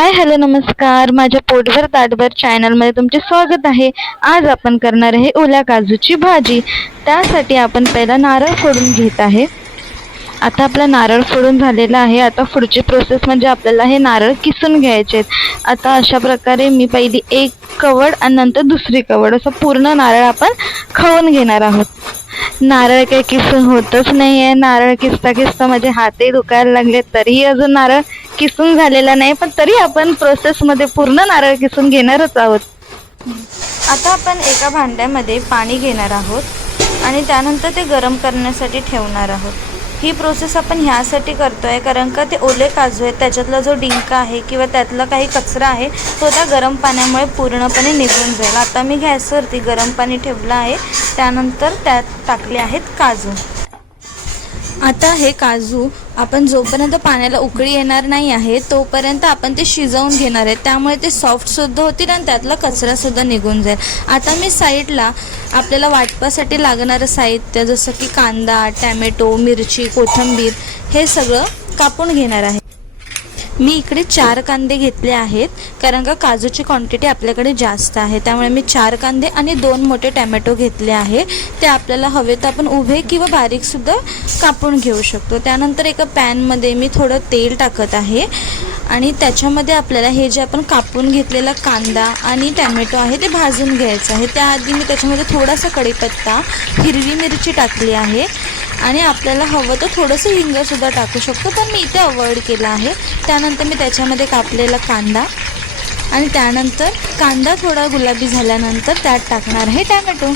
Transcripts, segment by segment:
Hi hello नमस्कार, माझ्या पोटभर ताटभर चॅनलमध्ये तुमचे स्वागत आहे। आज आपण करणार आहे ओल्या काजूची भाजी। त्यासाठी आपण पहिला नारळ फोडून घेत आहे। आता आपला नारळ फोडून झालेला आहे। आता पुढची प्रोसेस म्हणजे आपल्याला हे नारळ किसून घ्यायचे आहेत। आता अशा प्रकारे मी पहिली एक कवड आणि नंतर दुसरी कवड असं पूर्ण नारळ आपण खवून घेणार आहोत। नारळ काही किसून होतच नाहीये। नारळ किसता किसता माझे हातही दुखायला लागले, तरीही अजून नारळ किसून झालेला नाही, पण तरी आपण प्रोसेसमध्ये पूर्ण नारळ किसून घेणारच आहोत। आता आपण एका भांड्यामध्ये पाणी घेणार आहोत आणि त्यानंतर ते गरम करण्यासाठी ठेवणार आहोत। ही प्रोसेस आपण ह्यासाठी करतोय कारण का ते ओले काजू आहेत, त्याच्यातला जो डिंक आहे किंवा त्यातला काही कचरा आहे तो त्या गरम पाण्यामुळे पूर्णपणे निघून जाईल। आता मी गॅसवरती गरम पाणी ठेवलं आहे, त्यानंतर त्यात टाकले आहेत काजू। आता हे काजू आपण जोपर्यंत पाण्याला उकळी येणार नाही आहे तोपर्यंत आपण ते शिजवून घेणार आहे, त्यामुळे ते सॉफ्टसुद्धा होतील आणि त्यातला कचरासुद्धा निघून जाईल। आता मी साईडला आपल्याला वाटपासाठी लागणारं साहित्य जसं की कांदा, टॅमॅटो, मिरची, कोथिंबीर हे सगळं कापून घेणार आहे। मी इकडे 4 कांदे घेतले आहेत कारण का काजूची क्वांटिटी आपल्याकडे जास्त आहे, त्यामुळे मी 4 कांदे आणि 2 मोठे टॅमॅटो घेतले आहे। ते आपल्याला हवे तर आपण उभे किंवा बारीकसुद्धा कापून घेऊ शकतो। त्यानंतर एका पॅनमध्ये मी थोडं तेल टाकत आहे आणि त्याच्यामध्ये आपल्याला हे जे आपण कापून घेतलेला कांदा आणि टॅमॅटो आहे ते भाजून घ्यायचं आहे। त्याआधी मी त्याच्यामध्ये थोडासा कढीपत्ता, हिरवी मिरची टाकली आहे आणि आपल्याला हवं तर थोडंसं हिंगसुद्धा टाकू शकतो, पण मी इथे अवॉइड केलं आहे। त्यानंतर मी त्याच्यामध्ये कापलेला कांदा आणि त्यानंतर कांदा थोडा गुलाबी झाल्यानंतर त्यात टाकणार आहे टॅमॅटो।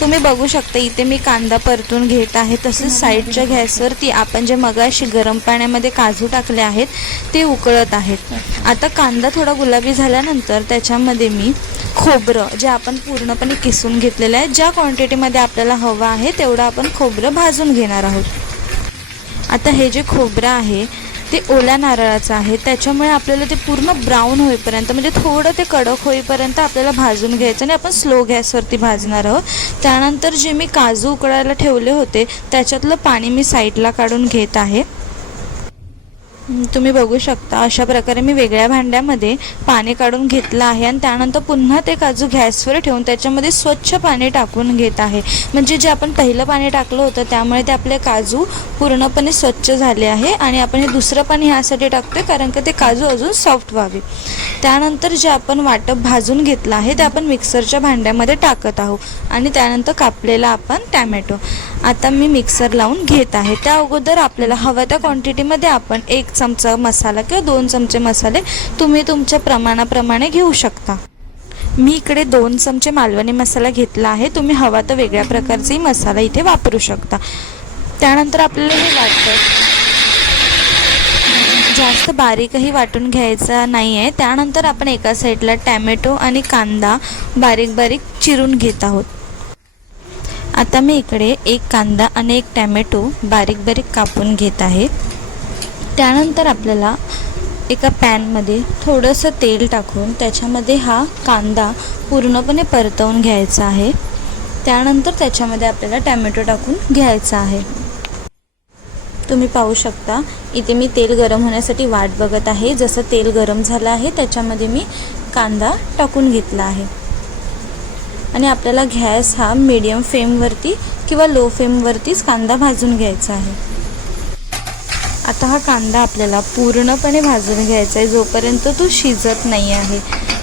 तुम्ही बघू शकता इथे मी कांदा परतून घेत आहे। तसेच साईडच्या गॅसवरती आपण जे मगाशी गरम पाण्यामध्ये काजू टाकले आहेत ते उकळत आहेत। आता कांदा थोडा गुलाबी झाल्यानंतर त्याच्यामध्ये मी खोबरं जे आपण पूर्णपणे किसून घेतलेलं आहे, ज्या क्वांटिटीमध्ये आपल्याला हवं आहे तेवढं आपण खोबरं भाजून घेणार आहोत। आता हे जे खोबरं आहे ते ओल्या नारळाचं आहे, त्याच्यामुळे आपल्याला ते पूर्ण ब्राऊन होईपर्यंत म्हणजे थोडं ते कडक होईपर्यंत आपल्याला भाजून घ्यायचं आणि आपण स्लो गॅसवरती भाजणार आहोत। त्यानंतर जे मी काजू उकळायला ठेवले होते त्याच्यातलं पाणी मी साईडला काढून घेत आहे। तुम्ही बघू शकता अशा प्रकारे मी वेगळ्या भांड्यामध्ये पाणी काढून घेतलं आहे आणि त्यानंतर पुन्हा ते काजू गॅसवर ठेवून त्याच्यामध्ये स्वच्छ पाणी टाकून घेत आहे। म्हणजे जे आपण पहिलं पाणी टाकलं होतं त्यामुळे ते आपले काजू पूर्णपणे स्वच्छ झाले आहे आणि आपण हे दुसरं पाणी ह्यासाठी टाकतोय कारण की ते काजू अजून सॉफ्ट व्हावे। त्यानंतर जे आपण वाटप भाजून घेतलं आहे ते आपण मिक्सरच्या भांड्यामध्ये टाकत आहोत आणि त्यानंतर कापलेला आपण टॅमॅटो आता मी मिक्सर लावून घेत आहे। त्या अगोदर आपल्याला हव्या त्या क्वांटिटीमध्ये आपण 1 चमचा मसाला किंवा 2 चमचे मसाले तुम्ही तुमच्या प्रमाणाप्रमाणे घेऊ शकता। मी इकडे 2 चमचे मालवणी मसाला घेतला आहे, तुम्ही हवा तर वेगळ्या प्रकारचाही मसाला इथे वापरू शकता। त्यानंतर आपल्याला हे वाटतं जास्त बारीकही वाटून घ्यायचा नाही आहे। त्यानंतर आपण एका साईडला टॅमॅटो आणि कांदा बारीक बारीक चिरून घेत आहोत। आता मी इकडे 1 कांदा आणि 1 टॅमॅटो बारीक बारीक कापून घेत आहे। त्यानंतर आपल्याला एका पॅनमध्ये थोडंसं तेल टाकून त्याच्यामध्ये हा कांदा पूर्णपणे परतवून घ्यायचा आहे। त्यानंतर त्याच्यामध्ये आपल्याला टॅमॅटो टाकून घ्यायचा आहे। तुम्ही पाहू शकता इथे मी तेल गरम होण्यासाठी वाट बघत आहे। जसं तेल गरम झालं आहे त्याच्यामध्ये मी कांदा टाकून घेतला आहे आणि आपल्याला गॅस हा मीडियम फ्लेमवरती किंवा लो फ्लेमवरतीच कांदा भाजून घ्यायचा आहे। आता हा कांदा आपल्याला पूर्णपणे भाजून घ्यायचा आहे जोपर्यंत तो शिजत नाही आहे।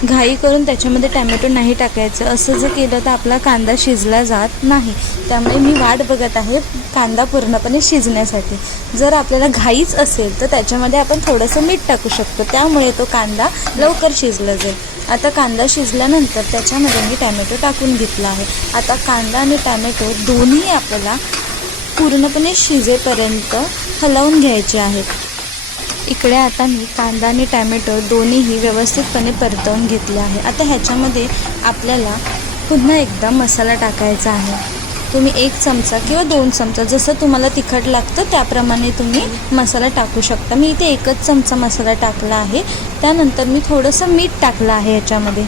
घाई करून त्याच्यामध्ये टॅमॅटो नाही टाकायचं, असं जर केलं तर आपला कांदा शिजला जात नाही। त्यामुळे मी वाट बघत आहे कांदा पूर्णपणे शिजण्यासाठी। जर आपल्याला घाईच असेल तर त्याच्यामध्ये आपण थोडंसं मीठ टाकू शकतो, त्यामुळे तो कांदा लवकर शिजला जाईल। आता कांदा शिजल्यानंतर त्याच्यामध्ये मी टॅमॅटो टाकून घेतला आहे। आता कांदा आणि टॅमॅटो दोन्ही आपल्याला पूर्णपणे शिजेपर्यंत हलवून घ्यायचे आहेत। इकडे आता मी कांदा आणि टॅमॅटो दोन्हीही व्यवस्थितपणे परतवून घेतले आहे। आता ह्याच्यामध्ये आपल्याला पुन्हा एकदा मसाला टाकायचा आहे। तुम्ही 1 चमचा किंवा 2 चमचा जसं तुम्हाला तिखट लागतं त्याप्रमाणे तुम्ही मसाला टाकू शकता। मी इथे 1च चमचा मसाला टाकला आहे। त्यानंतर मी थोडंसं मीठ टाकलं आहे ह्याच्यामध्ये।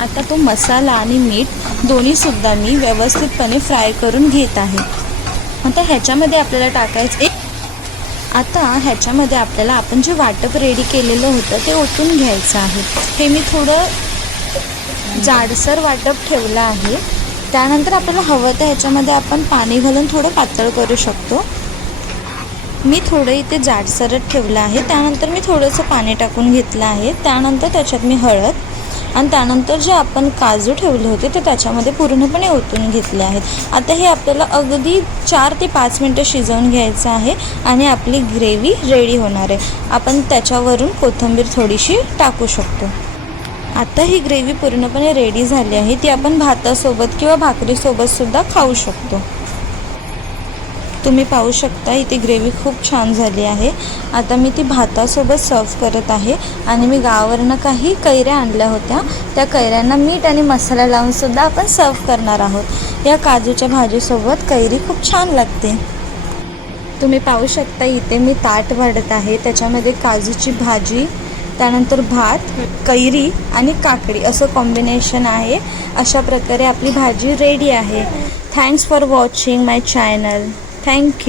आता तो मसाला आणि मीठ दोन्हीसुद्धा मी व्यवस्थितपणे फ्राय करून घेत आहे। आता ह्याच्यामध्ये आपल्याला टाकायचं आता ह्याच्यामध्ये आपल्याला आपण जे वाटप रेडी केलेलं होतं ते ओतून घ्यायचं आहे. हे मी थोडं जाडसर वाटप ठेवलं आहे. त्यानंतर आपल्याला हवं तर ह्याच्यामध्ये आपण पाणी घालून थोडं पातळ करू शकतो. मी थोडं इथे जाडसरच ठेवलं आहे. त्यानंतर मी थोडंसं पाणी टाकून घेतलं आहे. त्यानंतर त्याच्यात मी हळद आणि त्यानंतर जे आपण काजू ठेवले होते ते त्याच्यामध्ये पूर्णपणे ओतून घेतले आहेत. आता हे आपल्याला अगदी 4 ते 5 मिनटं शिजवून घ्यायचं आहे आणि आपली ग्रेव्ही रेडी होणार आहे. आपण त्याच्यावरून कोथिंबीर थोडीशी टाकू शकतो. आता ही ग्रेव्ही पूर्णपणे रेडी झाली आहे. ती आपण भातासोबत किंवा भाकरीसोबतसुद्धा खाऊ शकतो. तुम्ही पाहू शकता इथे ग्रेव्ही खूप छान झाली आहे. आता मी ती भातासोबत सर्व करत आहे आणि मी गावावरनं काही कैऱ्या आणल्या होत्या. त्या कैऱ्यांना मीठ आणि मसाला लावूनसुद्धा आपण सर्व करणार आहोत. या काजूच्या भाजीसोबत कैरी खूप छान लागते. तुम्ही पाहू शकता इथे मी ताट वाढत आहे. त्याच्यामध्ये काजूची भाजी, त्यानंतर भात, कैरी आणि काकडी असं कॉम्बिनेशन आहे. अशा प्रकारे आपली भाजी रेडी आहे. Thanks for watching my channel. Thank you.